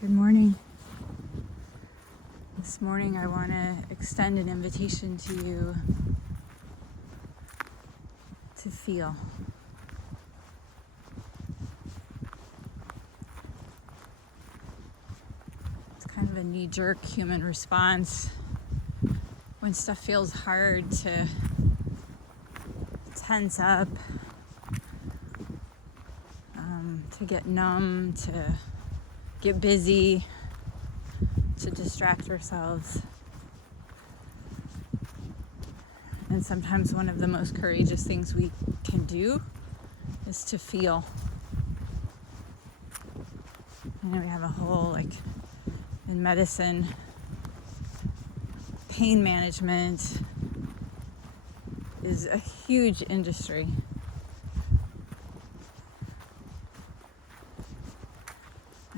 Good morning. This morning I want to extend an invitation to you to feel. It's kind of a knee-jerk human response when stuff feels hard to tense up, to get numb, to get busy, to distract ourselves. And sometimes one of the most courageous things we can do is to feel. I know we have a whole, in medicine, pain management is a huge industry.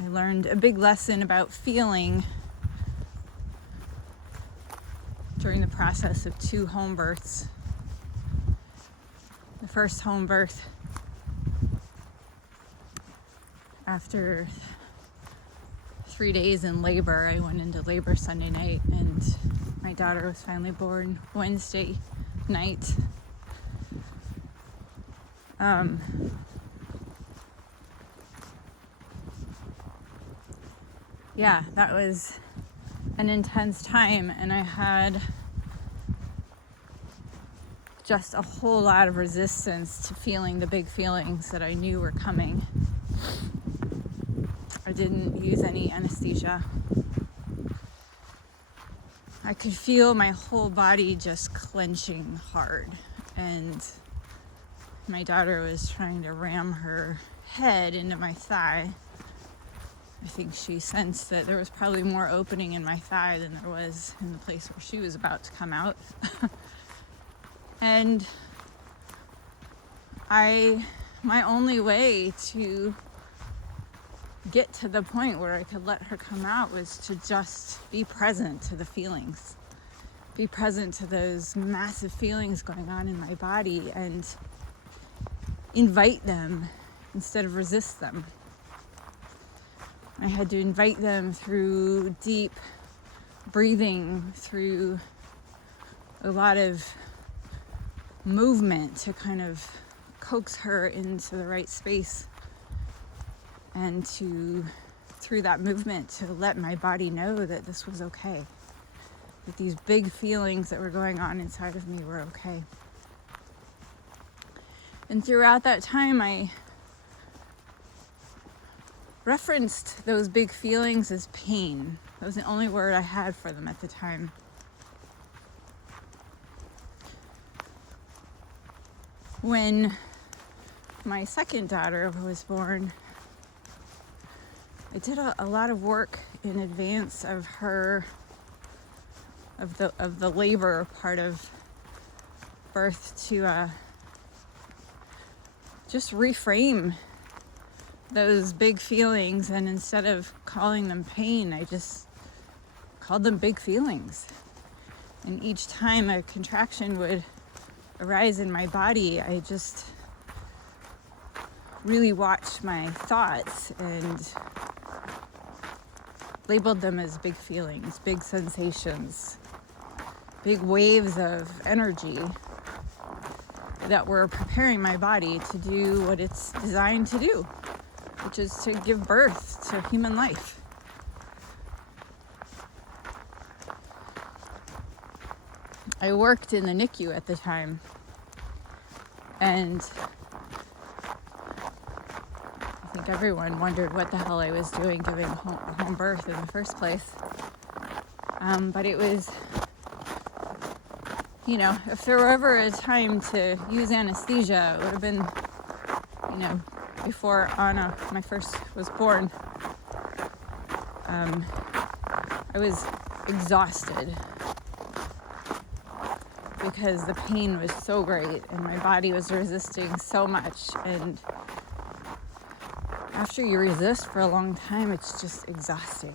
I learned a big lesson about feeling during the process of 2 home births. The first home birth, after 3 days in labor, I went into labor Sunday night and my daughter was finally born Wednesday night. Yeah, that was an intense time, and I had just a whole lot of resistance to feeling the big feelings that I knew were coming. I didn't use any anesthesia. I could feel my whole body just clenching hard, and my daughter was trying to ram her head into my thigh. I think she sensed that there was probably more opening in my thigh than there was in the place where she was about to come out. And my only way to get to the point where I could let her come out was to just be present to the feelings. Be present to those massive feelings going on in my body and invite them instead of resist them. I had to invite them through deep breathing, through a lot of movement to kind of coax her into the right space, and through that movement, to let my body know that this was okay, that these big feelings that were going on inside of me were okay. And throughout that time, I referenced those big feelings as pain. That was the only word I had for them at the time. When my second daughter was born, I did a lot of work in advance of the labor part of birth to just reframe those big feelings, and instead of calling them pain, I just called them big feelings. And each time a contraction would arise in my body, I just really watched my thoughts and labeled them as big feelings, big sensations, big waves of energy that were preparing my body to do what it's designed to do, which is to give birth to human life. I worked in the NICU at the time, and I think everyone wondered what the hell I was doing giving home birth in the first place. But it was, if there were ever a time to use anesthesia, it would have been, before Anna, my first, was born. I was exhausted because the pain was so great and my body was resisting so much. And after you resist for a long time, it's just exhausting.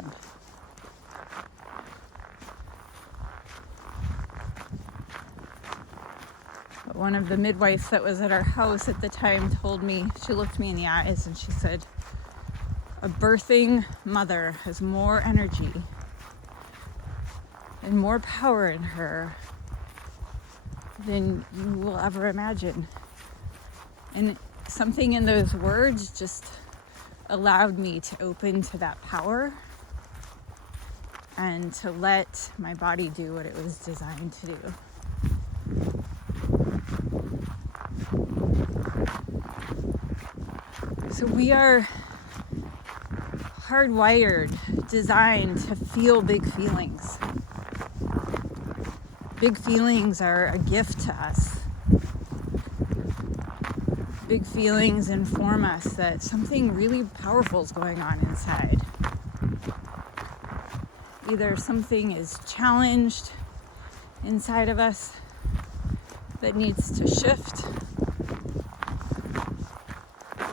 But one of the midwives that was at our house at the time told me, she looked me in the eyes and she said, A birthing mother has more energy and more power in her than you will ever imagine. And something in those words just allowed me to open to that power and to let my body do what it was designed to do. So we are hardwired, designed to feel big feelings. Big feelings are a gift to us. Big feelings inform us that something really powerful is going on inside. Either something is challenged inside of us that needs to shift,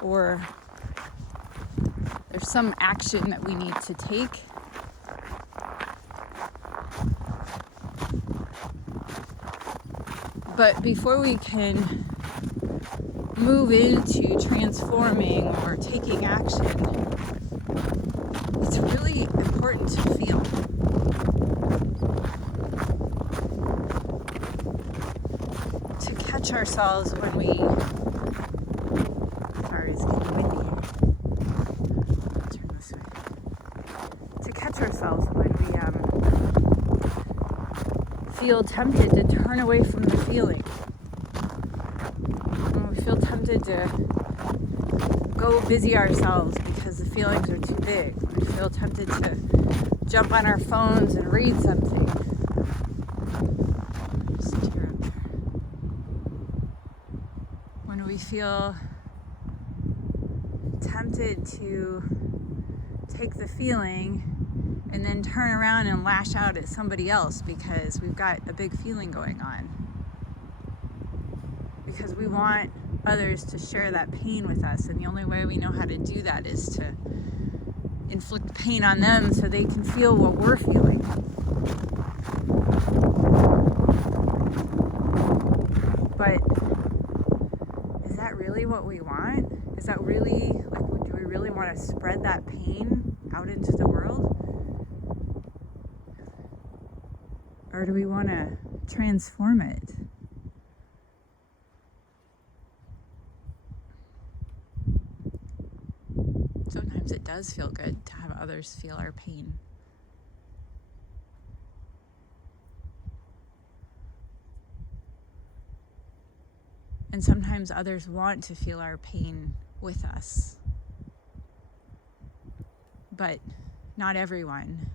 or there's some action that we need to take. But before we can move into transforming or taking action, it's really important to feel. To catch ourselves when we... Sorry, it's getting windy here. I'll turn this way. To catch ourselves when we feel tempted to turn away from the feeling. When we feel tempted to go busy ourselves because the feelings are too big. When we feel tempted to jump on our phones and read something. Just tear up there. When we feel tempted to take the feeling and then turn around and lash out at somebody else because we've got a big feeling going on. Because we want others to share that pain with us, and the only way we know how to do that is to inflict pain on them so they can feel what we're feeling. But is that really what we want? Is that really, like, do we really want to spread that pain out into the world? Or do we want to transform it? Sometimes it does feel good to have others feel our pain. And sometimes others want to feel our pain with us. But not everyone.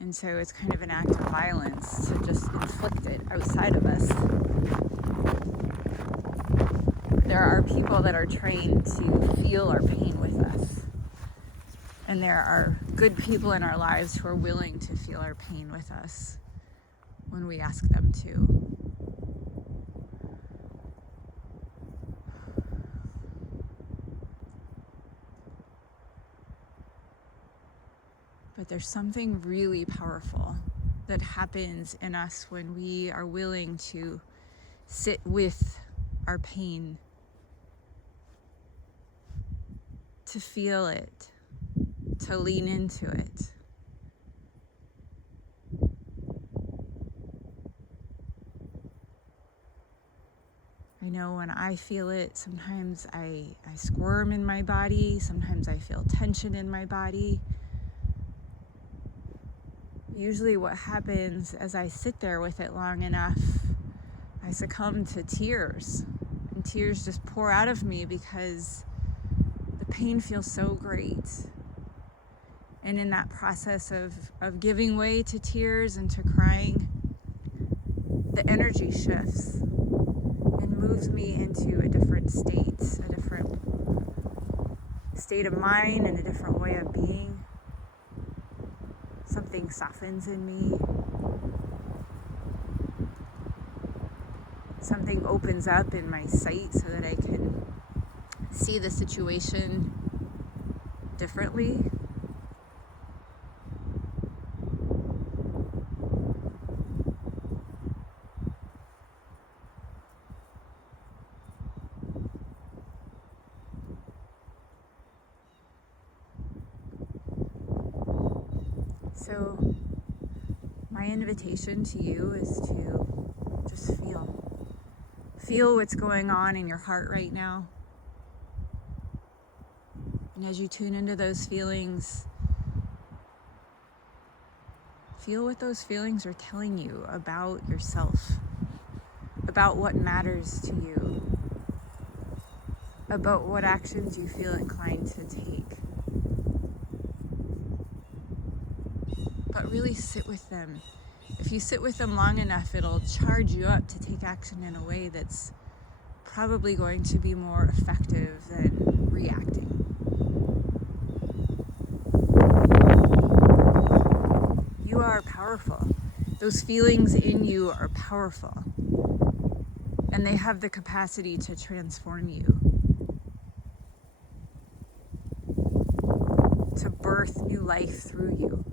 And so it's kind of an act of violence to just inflict it outside of us. There are people that are trained to feel our pain with us. And there are good people in our lives who are willing to feel our pain with us when we ask them to. But there's something really powerful that happens in us when we are willing to sit with our pain, to feel it, to lean into it. I know when I feel it, sometimes I squirm in my body, sometimes I feel tension in my body. Usually what happens as I sit there with it long enough, I succumb to tears. And tears just pour out of me because the pain feels so great. And in that process of giving way to tears and to crying, the energy shifts and moves me into a different state of mind and a different way of being. Something softens in me. Something opens up in my sight so that I can see the situation differently. So my invitation to you is to just feel. Feel what's going on in your heart right now. And as you tune into those feelings, feel what those feelings are telling you about yourself, about what matters to you, about what actions you feel inclined to take. But really sit with them. If you sit with them long enough, it'll charge you up to take action in a way that's probably going to be more effective than reacting. You are powerful. Those feelings in you are powerful. And they have the capacity to transform you, to birth new life through you.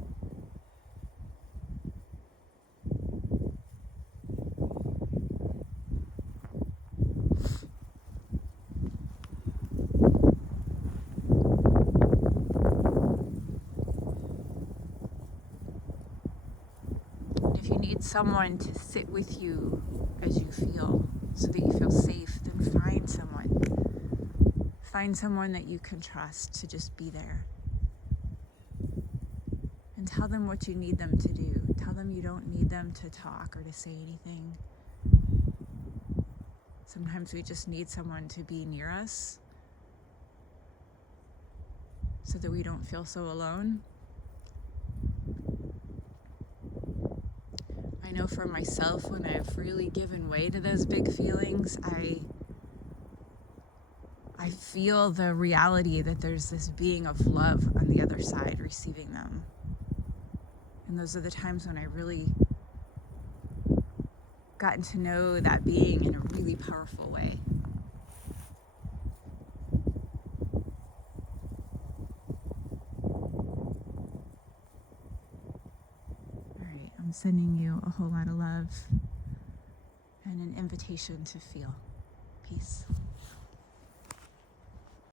If you need someone to sit with you as you feel, so that you feel safe, then find someone. Find someone that you can trust to just be there. And tell them what you need them to do. Tell them you don't need them to talk or to say anything. Sometimes we just need someone to be near us so that we don't feel so alone. I know for myself, when I've really given way to those big feelings, I feel the reality that there's this being of love on the other side receiving them. And those are the times when I really gotten to know that being in a really powerful way. All right, I'm sending you a whole lot of love and an invitation to feel. Peace.